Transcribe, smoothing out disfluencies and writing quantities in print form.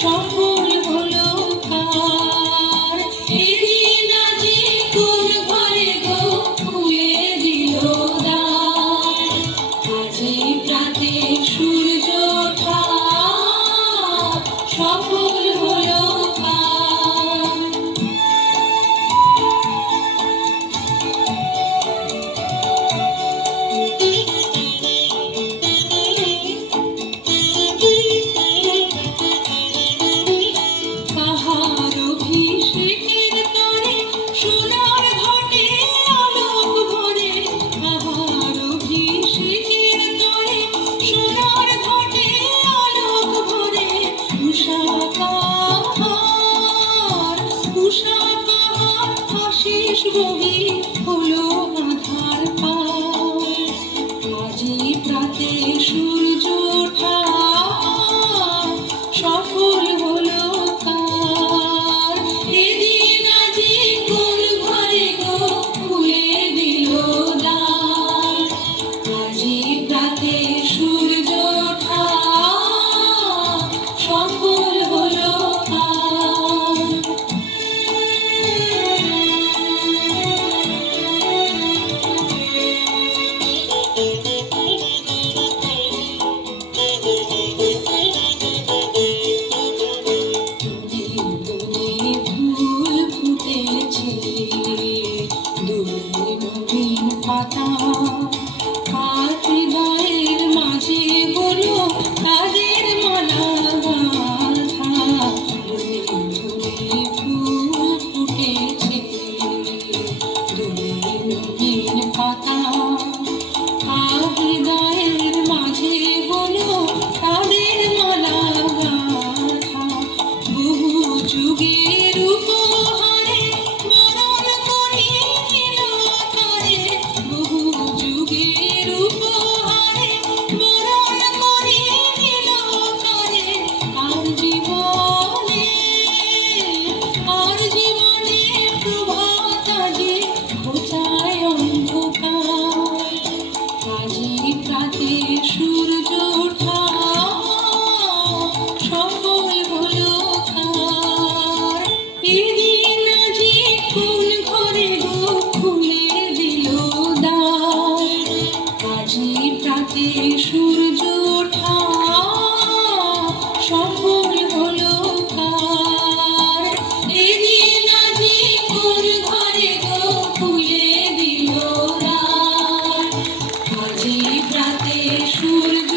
সফল হলো কার। এদিন আজি কোন ঘরে গো খুলে দিল দ্বার। আজি প্রাতে সূর্য ওঠা সফল হলো কার। বহি হলো আধার পার। আজি প্রাতে সূর্য ওঠা সফল হলো কার। এদিন আজি কোন ঘরে গো খুলে দিল দ্বার। আজি প্রাতে সূর্য ওঠা সফল হলো কার। পাতা আর হৃদয়ের মাঝে হলো তাদের মালা গাঁথা। দোলে দোলে ফুল ফুটেছে, দোলে রঙিন পাতা আর হৃদয়ের মাঝে হলো তাদের মালা গাঁথা। বহু যুগের উপহারে বরণ করে নিল তারে। বহু যুগের উপহারে বরণ করে নিল তারে। আর জীবনে প্রভাত আজি ঘোচায় অন্ধকার। আজি প্রাতে সূর্য ওঠা সফল হলো কার। এদিন আজি কোন ঘরে গো খুলে দিল দ্বার। আজি প্রাতে সূর্য ওঠা সফল হলো কার। এদিন আজি কোন ঘরে গো খুলে দিল দ্বার। আজি প্রাতে সূর্য